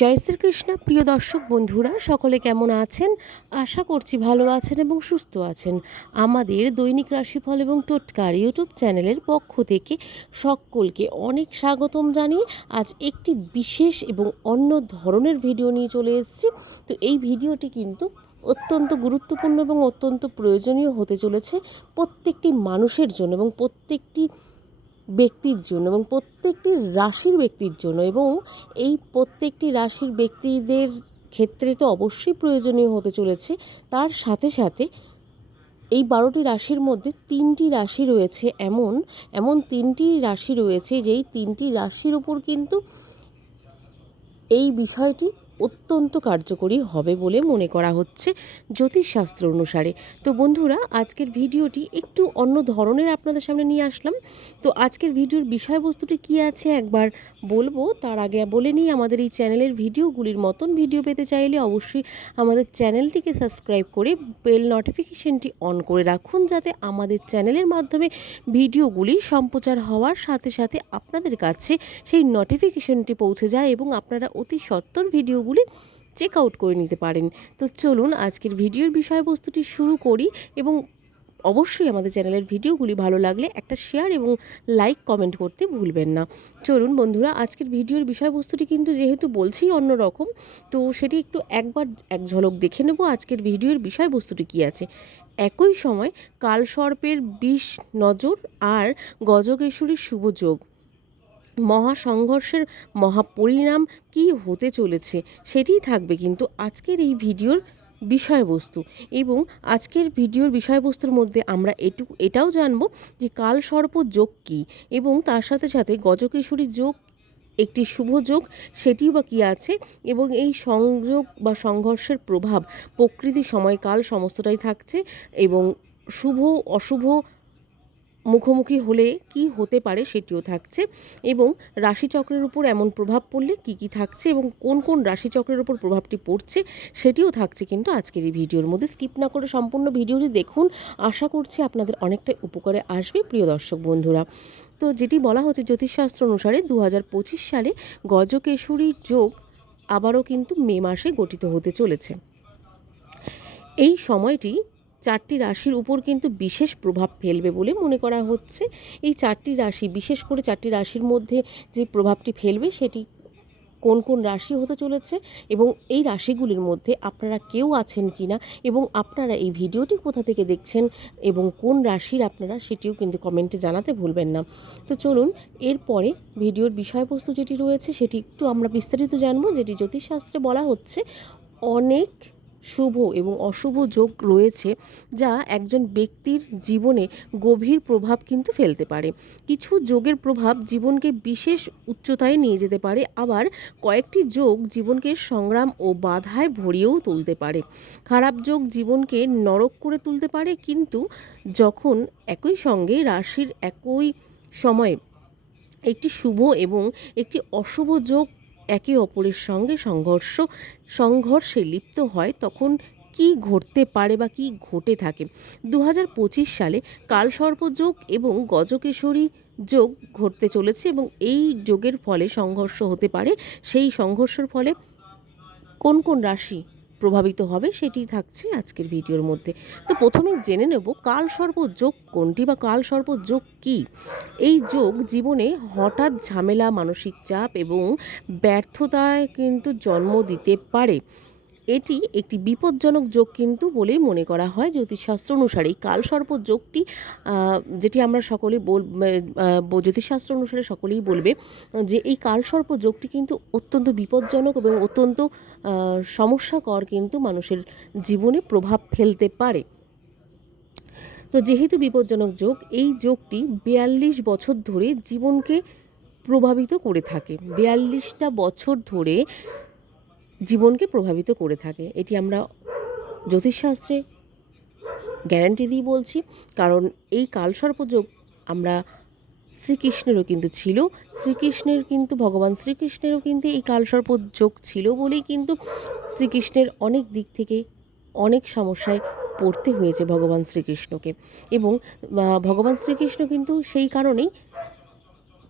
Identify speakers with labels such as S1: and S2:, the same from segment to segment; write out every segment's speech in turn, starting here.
S1: জয় শ্রীকৃষ্ণ। প্রিয় দর্শক বন্ধুরা, সকলে কেমন আছেন? আশা করছি ভালো আছেন এবং সুস্থ আছেন। আমাদের দৈনিক রাশিফল এবং টোটকার ইউটিউব চ্যানেলের পক্ষ থেকে সকলকে অনেক স্বাগতম জানিয়ে আজ একটি বিশেষ এবং অন্য ধরনের ভিডিও নিয়ে চলে এসেছি। তো এই ভিডিওটি কিন্তু অত্যন্ত গুরুত্বপূর্ণ এবং অত্যন্ত প্রয়োজনীয় হতে চলেছে প্রত্যেকটি মানুষের জন্য এবং প্রত্যেকটি ব্যক্তির জন্য এবং প্রত্যেকটি রাশির ব্যক্তির জন্য এবং এই প্রত্যেকটি রাশির ব্যক্তিদের ক্ষেত্রে তো অবশ্যই প্রয়োজনীয় হতে চলেছে। তার সাথে সাথে এই বারোটি রাশির মধ্যে তিনটি রাশি রয়েছে এমন এমন তিনটি রাশি রয়েছে যেই তিনটি রাশির উপর কিন্তু এই বিষয়টি অত্যন্ত কার্যকরী হবে বলে মনে করা হচ্ছে জ্যোতিষশাস্ত্র অনুসারে। তো বন্ধুরা, আজকের ভিডিওটি একটু অন্য ধরনের আপনাদের সামনে নিয়ে আসলাম। তো আজকের ভিডিওর বিষয়বস্তুটি কি আছে একবার বলব। তার আগে বলে নিই, আমাদের এই চ্যানেলের ভিডিওগুলির মতন ভিডিও পেতে চাইলে অবশ্যই আমাদের চ্যানেলটিকে সাবস্ক্রাইব করে বেল নোটিফিকেশনটি অন করে রাখুন, যাতে আমাদের চ্যানেলের মাধ্যমে ভিডিওগুলি সম্প্রচার হওয়ার সাথে সাথে আপনাদের কাছে সেই নোটিফিকেশনটি পৌঁছে যায় এবং আপনারা অতি সত্বর ভিডিওগুলি চেক আউট করে নিতে পারেন। তো চলুন আজকের ভিডিওর বিষয়বস্তুটি শুরু করি এবং অবশ্যই আমাদের চ্যানেলের ভিডিওগুলি ভালো লাগলে একটা শেয়ার এবং লাইক কমেন্ট করতে ভুলবেন না। চলুন বন্ধুরা, আজকের ভিডিওর বিষয়বস্তুটি কিন্তু যেহেতু বলছি অন্যরকম তো সেটি একটু একবার এক ঝলক দেখে নেব আজকের ভিডিওর বিষয়বস্তুটি কী আছে। একই সময় কালসর্পের বিষ নজর আর গজকেশরীর শুভ যোগ। মহাসংঘর্ষের মহাপরিণাম কি হতে চলেছে সেটিই থাকবে কিন্তু আজকের এই ভিডিওর বিষয়বস্তু এবং আজকের ভিডিওর বিষয়বস্তুর মধ্যে আমরা এটুকু, এটাও জানব যে কাল সর্প যোগ কী এবং তার সাথে সাথে গজকেশরী যোগ, একটি শুভ যোগ সেটিও বা কী আছে এবং এই সংযোগ বা সংঘর্ষের প্রভাব প্রকৃতি সময়কাল সমস্তটাই থাকছে এবং শুভ, অশুভ মুখোমুখি হলে কি হতে পারে সেটিও থাকছে এবং রাশিচক্রের উপর এমন প্রভাব পড়লে কি কি থাকছে এবং কোন কোন রাশিচক্রের উপর প্রভাবটি পড়ছে সেটিও থাকছে কিন্তু আজকের এই ভিডিওর মধ্যে। স্কিপ না করে সম্পূর্ণ ভিডিওটি দেখুন। আশা করছি আপনাদের অনেকটা উপকারে আসবে প্রিয় দর্শক বন্ধুরা। তো যেটি বলা হচ্ছে জ্যোতিষশাস্ত্র অনুসারে দু হাজার পঁচিশ সালে গজকেশরী যোগ আবারও কিন্তু মে মাসে গঠিত হতে চলেছে। এই সময়টি চারটি রাশির উপর কিন্তু বিশেষ প্রভাব ফেলবে বলে মনে করা হচ্ছে। এই চারটি রাশি, বিশেষ করে চারটি রাশির মধ্যে যে প্রভাবটি ফেলবে সেটি কোন কোন রাশি হতে চলেছে এবং এই রাশিগুলির মধ্যে আপনারা কেউ আছেন কি না এবং আপনারা এই ভিডিওটি কোথা থেকে দেখছেন এবং কোন রাশির আপনারা সেটিও কিন্তু কমেন্টে জানাতে ভুলবেন না। তো চলুন, এরপরে ভিডিওর বিষয়বস্তু যেটি রয়েছে সেটি একটু আমরা বিস্তারিত জানব, যেটি জ্যোতিষশাস্ত্রে বলা হচ্ছে, অনেক শুভ এবং অশুভ যোগ রয়েছে যা একজন ব্যক্তির জীবনে গভীর প্রভাব কিন্তু ফেলতে পারে। কিছু যোগের প্রভাব জীবনকে বিশেষ উচ্চতায় নিয়ে যেতে পারে, আবার কয়েকটি যোগ জীবনকে সংগ্রাম ও বাধায় ভরিয়েও তুলতে পারে। খারাপ যোগ জীবনকে নরক করে তুলতে পারে, কিন্তু যখন একই সঙ্গে রাশির একই সময়ে একটি শুভ এবং একটি অশুভ যোগ একে অপরের সঙ্গে সংঘর্ষ, সংঘর্ষে লিপ্ত হয়, তখন কি ঘটতে পারে বা কি ঘটে থাকে? দু হাজার পঁচিশ সালে কালসর্পযোগ এবং গজকেশরী যোগ ঘটতে চলেছে এবং এই যোগের ফলে সংঘর্ষ হতে পারে। সেই সংঘর্ষের ফলে কোন কোন রাশি প্রভাবিত হবে সেটি থাকছে আজকের ভিডিওর মধ্যে। তো প্রথমে জেনে নেব কাল সর্ব যোগ কোনটি বা কাল সর্ব যোগ কি? এই যোগ জীবনে হঠাৎ ঝামেলা, মানসিক চাপ এবং ব্যর্থতায় কিন্তু জন্ম দিতে পারে। এটি একটি বিপজ্জনক যোগ কিন্তু বলেই মনে করা হয়। জ্যোতিষশাস্ত্র অনুসারে কালসর্প যোগটি যেটি আমরা সকলে বল জ্যোতিষশাস্ত্র অনুসারে সকলেই বলবে, যে এই কালসর্প যোগটি কিন্তু অত্যন্ত বিপজ্জনক এবং অত্যন্ত সমস্যাকর কিন্তু মানুষের জীবনে প্রভাব ফেলতে পারে। তো যেহেতু বিপজ্জনক যোগ, এই যোগটি বিয়াল্লিশ বছর ধরে জীবনকে প্রভাবিত করে থাকে। বিয়াল্লিশটা বছর ধরে জীবনকে প্রভাবিত করে থাকে। এটি আমরা জ্যোতিষশাস্ত্রে গ্যারান্টি দিয়ে বলছি, কারণ এই কালসর্পযোগ আমরা শ্রীকৃষ্ণেরও কিন্তু ছিল। শ্রীকৃষ্ণের কিন্তু, ভগবান শ্রীকৃষ্ণেরও কিন্তু এই কালসর্প যোগ ছিল বলেই কিন্তু শ্রীকৃষ্ণের অনেক দিক থেকে অনেক সমস্যায় পড়তে হয়েছে ভগবান শ্রীকৃষ্ণকে। এবং ভগবান শ্রীকৃষ্ণ কিন্তু সেই কারণেই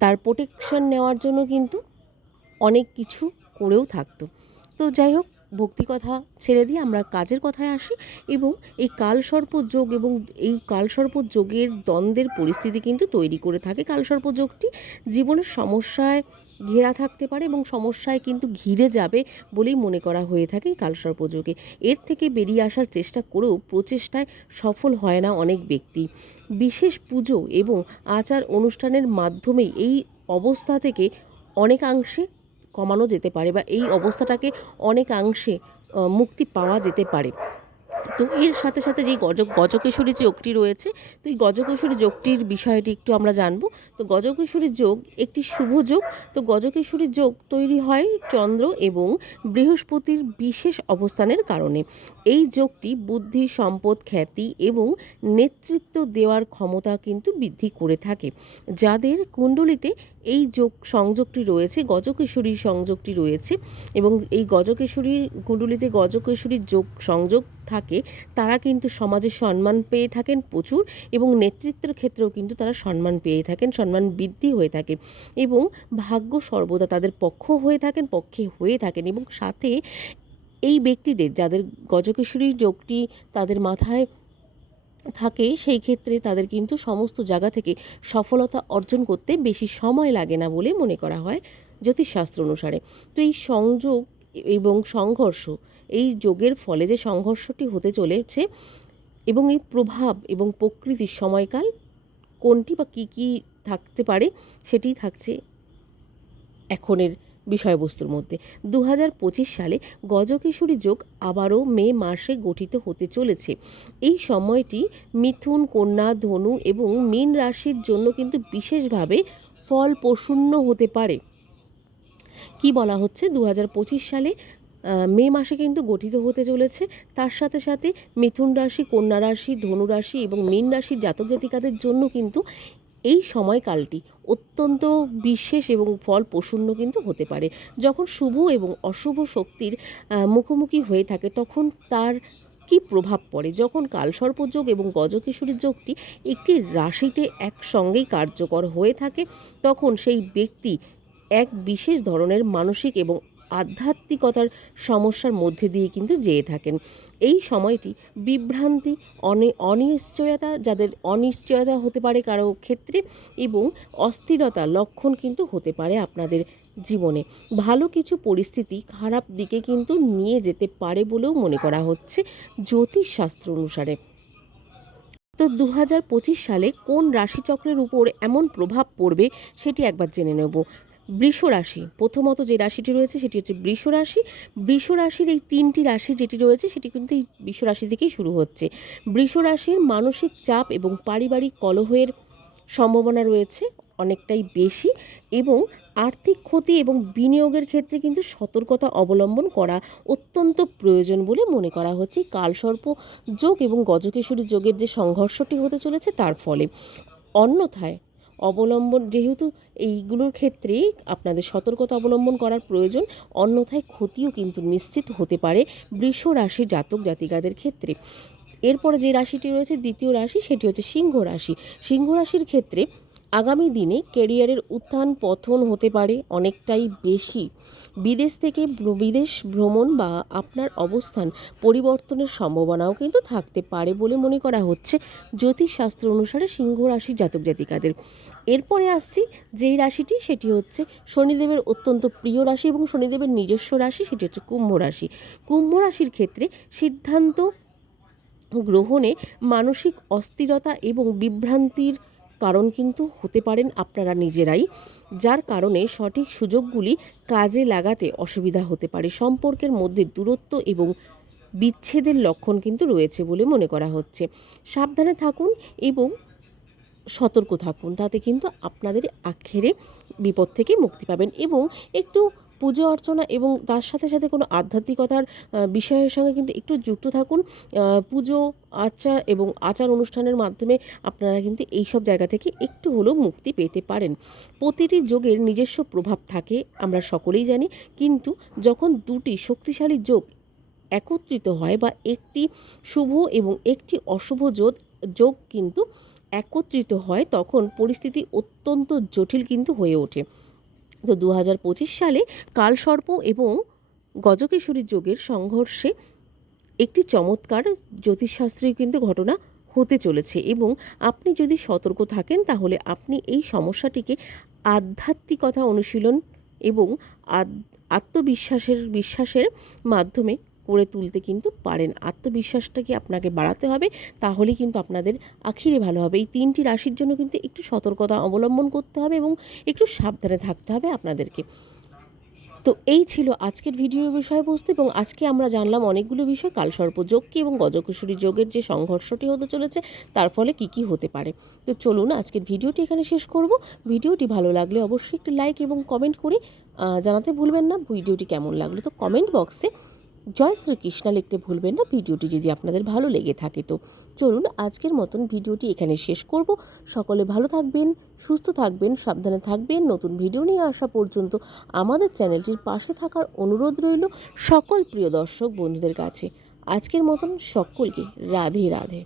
S1: তার প্রোটেকশন নেওয়ার জন্য কিন্তু অনেক কিছু করেও থাকতো। তো যাই হোক, ভক্তি কথা ছেড়ে দিয়ে আমরা কাজের কথায় আসি এবং এই কালসর্প যোগ এবং এই কালসর্প যোগের দ্বন্দ্বের পরিস্থিতি কিন্তু তৈরি করে থাকে। কালসর্প যোগটি জীবনের সমস্যায় ঘেরা থাকতে পারে এবং সমস্যায় কিন্তু ঘিরে যাবে বলেই মনে করা হয়ে থাকে কালসর্প যোগে। এর থেকে বেরিয়ে আসার চেষ্টা করেও প্রচেষ্টায় সফল হয় না অনেক ব্যক্তি। বিশেষ পুজো এবং আচার অনুষ্ঠানের মাধ্যমেই এই অবস্থা থেকে অনেকাংশে কমানো যেতে পারে বা এই অবস্থাটাকে অনেকাংশে মুক্তি পাওয়া যেতে পারে। তো এর সাথে সাথে যেই গজ, গজকেশরী যোগটি রয়েছে, তো এই গজকেশরী যোগটির বিষয়টি একটু আমরা জানব। তো গজকেশরী যোগ একটি শুভ যোগ। তো গজকেশরী যোগ তৈরি হয় চন্দ্র এবং বৃহস্পতির বিশেষ অবস্থানের কারণে। এই যোগটি বুদ্ধি, সম্পদ, খ্যাতি এবং নেতৃত্ব দেওয়ার ক্ষমতা কিন্তু বৃদ্ধি করে থাকে। যাদের কুণ্ডলিতে এই যোগ সংযোগটি রয়েছে, গজকেশরী সংযোগটি রয়েছে এবং এই গজকেশরীর কুণ্ডলিতে গজকেশরীর যোগ সংযোগ থাকে, তারা কিন্তু সমাজে সম্মান পেয়ে থাকেন প্রচুর এবং নেতৃত্বের ক্ষেত্রেও কিন্তু তারা সম্মান পেয়ে থাকেন, সম্মান বৃদ্ধি হয়ে থাকে এবং ভাগ্য সর্বদা তাদের পক্ষ হয়ে থাকেন, পক্ষে হয়ে থাকেন এবং সাথে এই ব্যক্তিদের যাদের গজকেশরী যোগটি তাদের মাথায় থাকে, সেই ক্ষেত্রে তাদের কিন্তু সমস্ত জায়গা থেকে সফলতা অর্জন করতে বেশি সময় লাগে না বলে মনে করা হয় জ্যোতিষশাস্ত্র অনুসারে। তো এই সংযোগ এবং সংঘর্ষ এই যোগের ফলে যে সংঘর্ষটি হতে চলেছে এবং এই প্রভাব এবং প্রকৃতির সময়কাল কোনটি বা কী কী থাকতে পারে সেটি থাকছে এখনের বিষয়বস্তুর মধ্যে। দু হাজার পঁচিশ সালে গজকেশরী যোগ আবারও মে মাসে গঠিত হতে চলেছে। এই সময়টি মিথুন, কন্যা, ধনু এবং মীন রাশির জন্য কিন্তু বিশেষভাবে ফল প্রসূন্য হতে পারে। কি বলা হচ্ছে? দু হাজার পঁচিশ সালে মে মাসে কিন্তু গঠিত হতে চলেছে। তার সাথে সাথে মিথুন রাশি, কন্যা রাশি, ধনু রাশি এবং মীন রাশির জাতক জাতিকাদের জন্য কিন্তু এই সময়কালটি অত্যন্ত বিশেষ এবং ফল প্রসূন্য কিন্তু হতে পারে। যখন শুভ এবং অশুভ শক্তির মুখোমুখি হয়ে থাকে, তখন তার কি প্রভাব পড়ে? যখন কালসর্পযোগ এবং গজকেশরী যোগটি একটি রাশিতে একসঙ্গেই কার্যকর হয়ে থাকে, তখন সেই ব্যক্তি এক বিশেষ ধরনের মানসিক এবং আধ্যাত্মিকতার সমস্যার মধ্যে দিয়ে কিন্তু যেয়ে থাকেন। এই সময়টি বিভ্রান্তি, অনে, অনিশ্চয়তা, যাদের অনিশ্চয়তা হতে পারে কারও ক্ষেত্রে এবং অস্থিরতা লক্ষণ কিন্তু হতে পারে আপনাদের জীবনে। ভালো কিছু পরিস্থিতি খারাপ দিকে কিন্তু নিয়ে যেতে পারে বলেও মনে করা হচ্ছে জ্যোতিষশাস্ত্র অনুসারে। তো দু হাজার পঁচিশ সালে কোন রাশিচক্রের উপর এমন প্রভাব পড়বে সেটি একবার জেনে নেব। বৃষ রাশি। প্রথমত যে রাশিটি রয়েছে সেটি হচ্ছে বৃষ রাশি। বৃষ রাশির এই তিনটি রাশি যেটি রয়েছে সেটি কিন্তু এই বৃষ রাশি থেকেই শুরু হচ্ছে। বৃষ রাশির মানসিক চাপ এবং পারিবারিক কলহের সম্ভাবনা রয়েছে অনেকটাই বেশি এবং আর্থিক ক্ষতি এবং বিনিয়োগের ক্ষেত্রে কিন্তু সতর্কতা অবলম্বন করা অত্যন্ত প্রয়োজন বলে মনে করা হচ্ছে। কালসর্প যোগ এবং গজকেশরী যোগের যে সংঘর্ষটি হতে চলেছে তার ফলে। অন্যথায় অবলম্বন, যেহেতু এইগুলোর ক্ষেত্রে আপনাদের সতর্কতা অবলম্বন করার প্রয়োজন, অন্যথায় ক্ষতিও কিন্তু নিশ্চিত হতে পারে বৃষ রাশি জাতক জাতিকাদের ক্ষেত্রে। এরপরে যে রাশিটি রয়েছে, দ্বিতীয় রাশি, সেটি হচ্ছে সিংহ রাশি। সিংহ রাশির ক্ষেত্রে আগামী দিনে কেরিয়ারের উত্থান পথন হতে পারে অনেকটাই বেশি। বিদেশ থেকে বিদেশ ভ্রমণ বা আপনার অবস্থান পরিবর্তনের সম্ভাবনাও কিন্তু থাকতে পারে বলে মনে করা হচ্ছে জ্যোতিষশাস্ত্র অনুসারে সিংহ রাশি জাতক জাতিকাদের। এরপরে আসছি, যেই রাশিটি সেটি হচ্ছে শনিদেবের অত্যন্ত প্রিয় রাশি এবং শনিদেবের নিজস্ব রাশি, সেটি হচ্ছে কুম্ভ রাশি। কুম্ভ রাশির ক্ষেত্রে সিদ্ধান্ত গ্রহণে মানসিক অস্থিরতা এবং বিভ্রান্তির কারণ কিন্তু হতে পারেন আপনারা নিজেরাই, যার কারণে সঠিক সুযোগগুলি কাজে লাগাতে অসুবিধা হতে পারে। সম্পর্কের মধ্যে দূরত্ব এবং বিচ্ছেদের লক্ষণ কিন্তু রয়েছে বলে মনে করা হচ্ছে। সাবধানে থাকুন এবং সতর্ক থাকুন, তাতে কিন্তু আপনাদের আখেরে বিপদ থেকে মুক্তি পাবেন এবং একটু পুজো অর্চনা এবং তার সাথে সাথে কোনো আধ্যাত্মিকতার বিষয়ের সঙ্গে কিন্তু একটু যুক্ত থাকুন। পুজো, আচার এবং আচার অনুষ্ঠানের মাধ্যমে আপনারা কিন্তু এই সব জায়গা থেকে একটু হলেও মুক্তি পেতে পারেন। প্রতিটি যোগের নিজস্ব প্রভাব থাকে, আমরা সকলেই জানি। কিন্তু যখন দুটি শক্তিশালী যোগ একত্রিত হয় বা একটি শুভ এবং একটি অশুভ যোগ যোগ কিন্তু একত্রিত হয়, তখন পরিস্থিতি অত্যন্ত জটিল কিন্তু হয়ে ওঠে। তো দু হাজার পঁচিশ সালে কালসর্প এবং গজকেশ্বরী যোগের সংঘর্ষে একটি চমৎকার জ্যোতিষশাস্ত্রীয় কিন্তু ঘটনা হতে চলেছে এবং আপনি যদি সতর্ক থাকেন, তাহলে আপনি এই সমস্যাটিকে আধ্যাত্মিকতা অনুশীলন এবং আত্মবিশ্বাসের, বিশ্বাসের মাধ্যমে করে তুলতে কিন্তু পারেন। আত্মবিশ্বাসটাকে আপনাকে বাড়াতে হবে? তাহলেই কিন্তু আপনাদের আখিরে ভালো হবে। এই তিনটি রাশির জন্য কিন্তু একটু সতর্কতা অবলম্বন করতে হবে এবং একটু সাবধানে থাকতে হবে আপনাদেরকে। তো এই ছিল আজকের ভিডিওর বিষয়বস্তু এবং আজকে আমরা জানলাম অনেকগুলো বিষয়, কালসর্প যোগ কি এবং গজকুশরী যোগের যে সংঘর্ষটি হতে চলেছে, তার ফলে কি কি হতে পারে। তো চলুন আজকের ভিডিওটি এখানে শেষ করব। ভিডিওটি ভালো লাগলে অবশ্যই একটু লাইক এবং কমেন্ট করে জানাতে ভুলবেন না। ভিডিওটি কেমন লাগল তো কমেন্ট বক্সে জয় শ্রীকৃষ্ণ লিখতে ভুলবেন না। ভিডিওটি যদি আপনাদের ভালো লেগে থাকে তো চলুন আজকের মতন ভিডিওটি এখানে শেষ করব। সকলে ভালো থাকবেন, সুস্থ থাকবেন, সাবধানে থাকবেন। নতুন ভিডিও নিয়ে আসা পর্যন্ত আমাদের চ্যানেলটির পাশে থাকার অনুরোধ রইল সকল প্রিয় দর্শক বন্ধুদের কাছে। আজকের মতন সকলকে রাধে রাধে।